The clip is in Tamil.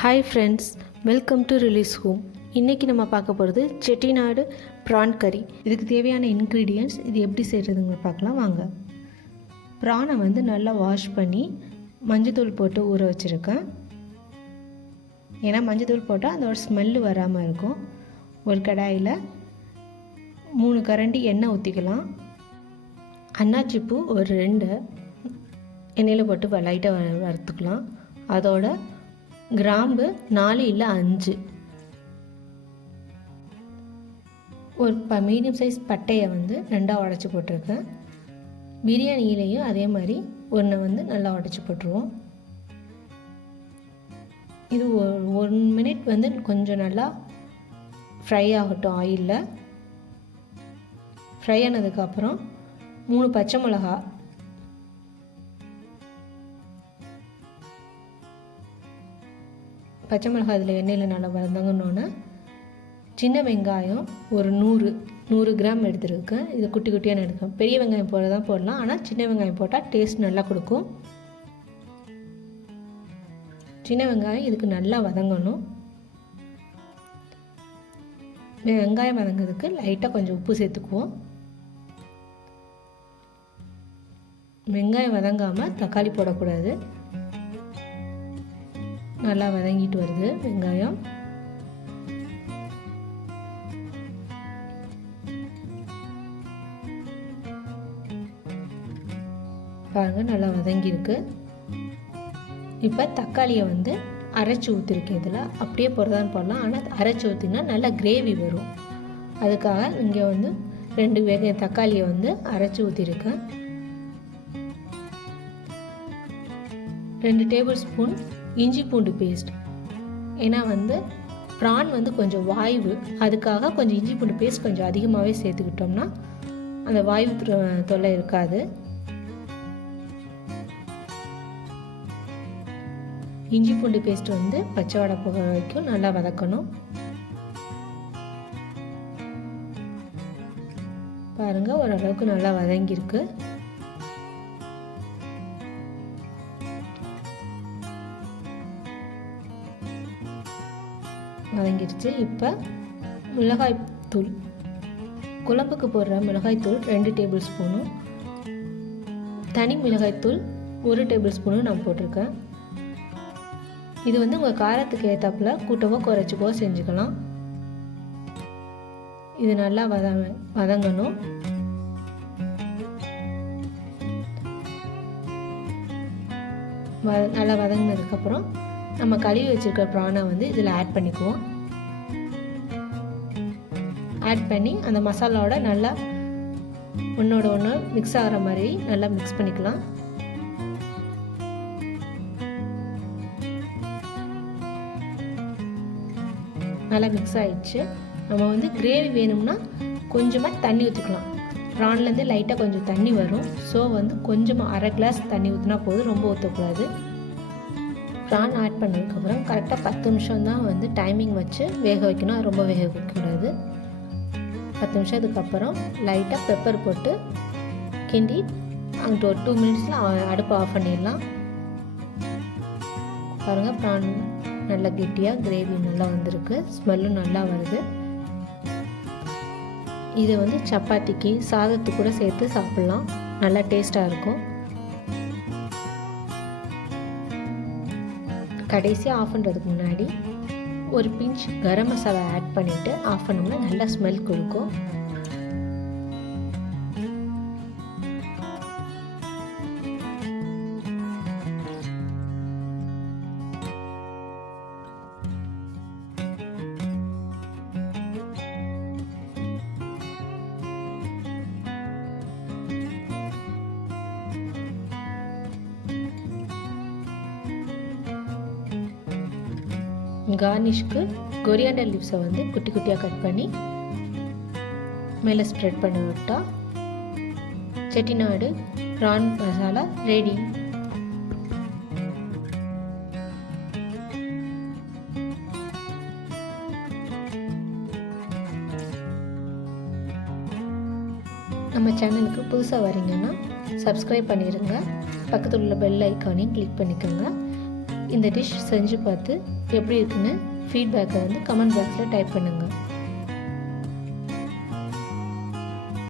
Hi friends, welcome to release home. இன்றைக்கி நம்ம பார்க்க போகிறது செட்டிநாடு ப்ரான் கறி. இதுக்கு தேவையான இன்க்ரீடியன்ட்ஸ் இது எப்படி செய்கிறதுங்க பார்க்கலாம் வாங்க. ப்ரானை வந்து நல்லா வாஷ் பண்ணி மஞ்சத்தூள் போட்டு ஊற வச்சுருக்கேன். ஏன்னா மஞ்சத்தூள் போட்டால் அதோட ஸ்மெல்லு வராமல் இருக்கும். ஒரு கடாயில் 3 கரண்டி எண்ணெய் ஊற்றிக்கலாம். அன்னாச்சிப்பூ ஒரு 2 எண்ணெயில் போட்டு லைட்டாக வறுத்துக்கலாம். அதோட கிராம்பு 4 இல்லை 5, ஒரு மீடியம் சைஸ் பட்டையை வந்து 2ஆக உடச்சி போட்டிருக்கேன். பிரியாணியிலையும் அதே மாதிரி ஒன்றை வந்து நல்லா உடச்சி போட்டுருவோம். இது 1 மினிட் வந்து கொஞ்சம் நல்லா ஃப்ரை ஆகட்டும். ஆயிலில் ஃப்ரை ஆனதுக்கப்புறம் 3 பச்சை மிளகா, அதில் எண்ணெயில் நல்லா வதங்கணுன்னு சின்ன வெங்காயம் ஒரு 100 கிராம் எடுத்துருக்கேன். இது குட்டி குட்டியாக எடுக்கேன். பெரிய வெங்காயம் போட தான் போடலாம், ஆனால் சின்ன வெங்காயம் போட்டால் டேஸ்ட் நல்லா கொடுக்கும். சின்ன வெங்காயம் இதுக்கு நல்லா வதங்கணும். வெங்காயம் வதங்கிறதுக்கு லைட்டாக கொஞ்சம் உப்பு சேர்த்துக்குவோம். வெங்காயம் வதங்காமல் தக்காளி போடக்கூடாது. நல்லா வதங்கிட்டு வருது வெங்காயம். பாருங்கள், நல்லா வதங்கியிருக்கு. இப்போ தக்காளியை வந்து அரைச்சி ஊற்றிருக்கேன். இதில் அப்படியே போடுறதான்னு போடலாம், ஆனால் அரைச்சி ஊற்றினா நல்லா கிரேவி வரும். அதுக்காக இங்கே வந்து 2 தக்காளியை வந்து அரைச்சி ஊற்றிருக்கேன். 2 டேபிள் ஸ்பூன் இஞ்சி பூண்டு பேஸ்ட். ஏன்னா வந்து ப்ரான் வந்து கொஞ்சம் வாய்வு, அதுக்காக கொஞ்சம் இஞ்சி பூண்டு பேஸ்ட் கொஞ்சம் அதிகமாகவே சேர்த்துக்கிட்டோம்னா அந்த வாய்வு தொல்லை இருக்காது. இஞ்சி பூண்டு பேஸ்ட் வந்து பச்சை வடை போகிற வரைக்கும் நல்லா வதக்கணும். பாருங்கள், ஓரளவுக்கு நல்லா வதங்கியிருக்கு. வதங்கிடுச்சு. இப்போ மிளகாய்த்தூள், குழம்புக்கு போடுற மிளகாய்த்தூள் 2 டேபிள் ஸ்பூனும், தனி மிளகாய்த்தூள் 1 டேபிள் ஸ்பூனும் நான் போட்டிருக்கேன். இது வந்து உங்கள் காரத்துக்கு ஏற்றாப்புல கூட்டவோ குறைச்சிக்கோ செஞ்சுக்கலாம். இது நல்லா வதங்கணும். நல்லா வதங்கினதுக்கப்புறம் நம்ம கழுவி வச்சுருக்க ப்ரானை வந்து இதில் ஆட் பண்ணிக்குவோம். ஆட் பண்ணி அந்த மசாலாவோட நல்லா ஒன்றோட ஒன்று மிக்ஸ் ஆகிற மாதிரி நல்லா மிக்ஸ் பண்ணிக்கலாம். நல்லா மிக்ஸ் ஆகிடுச்சு. நம்ம வந்து கிரேவி வேணும்னா கொஞ்சமாக தண்ணி ஊற்றிக்கலாம். ப்ரான்லேருந்து லைட்டாக கொஞ்சம் தண்ணி வரும். ஸோ வந்து கொஞ்சமாக 1/2 கிளாஸ் தண்ணி ஊற்றினா போதும், ரொம்ப ஊற்றக்கூடாது. ப்ரான் ஆட் பண்ணதுக்கப்புறம் கரெக்டாக 10 நிமிஷம் தான் வந்து டைமிங் வச்சு வேக வைக்கணும். ரொம்ப வேக வைக்கக்கூடாது. 10 நிமிஷத்துக்கு அப்புறம் லைட்டாக பெப்பர் போட்டு கிண்டி அங்கிட்ட ஒரு 2 மினிட்ஸில் அடுப்பு ஆஃப் பண்ணிடலாம். பாருங்கள், ப்ரான் நல்லா கெட்டியாக கிரேவி நல்லா வந்திருக்கு. ஸ்மெல்லும் நல்லா வருது. இதை வந்து சப்பாத்திக்கு சாதத்துக்கு கூட சேர்த்து சாப்பிட்லாம். நல்லா டேஸ்ட்டாக இருக்கும். கடைசியாக ஆஃப் பண்ணுறதுக்கு முன்னாடி ஒரு பிஞ்ச் கரம் மசாலா ஆட் பண்ணிவிட்டு ஆஃப் பண்ணோம்னா நல்லா ஸ்மெல் கொடுக்கும். கார்னிஷ்க்கு கொரியாண்டர் லீவ்ஸை வந்து குட்டி குட்டியாக கட் பண்ணி மேலே ஸ்ப்ரெட் பண்ணி விட்டால் செட்டிநாடு ப்ரான் மசாலா ரெடி. நம்ம சேனலுக்கு புதுசாக வரீங்கன்னா சப்ஸ்கிரைப் பண்ணிடுங்க. பக்கத்தில் உள்ள பெல் ஐக்கானையும் கிளிக் பண்ணிக்கோங்க. இந்த டிஷ் செஞ்சு பார்த்து எப்படி இருக்குன்னு ஃபீட்பேக்கை வந்து கமெண்ட் பாக்ஸில் டைப் பண்ணுங்கள்.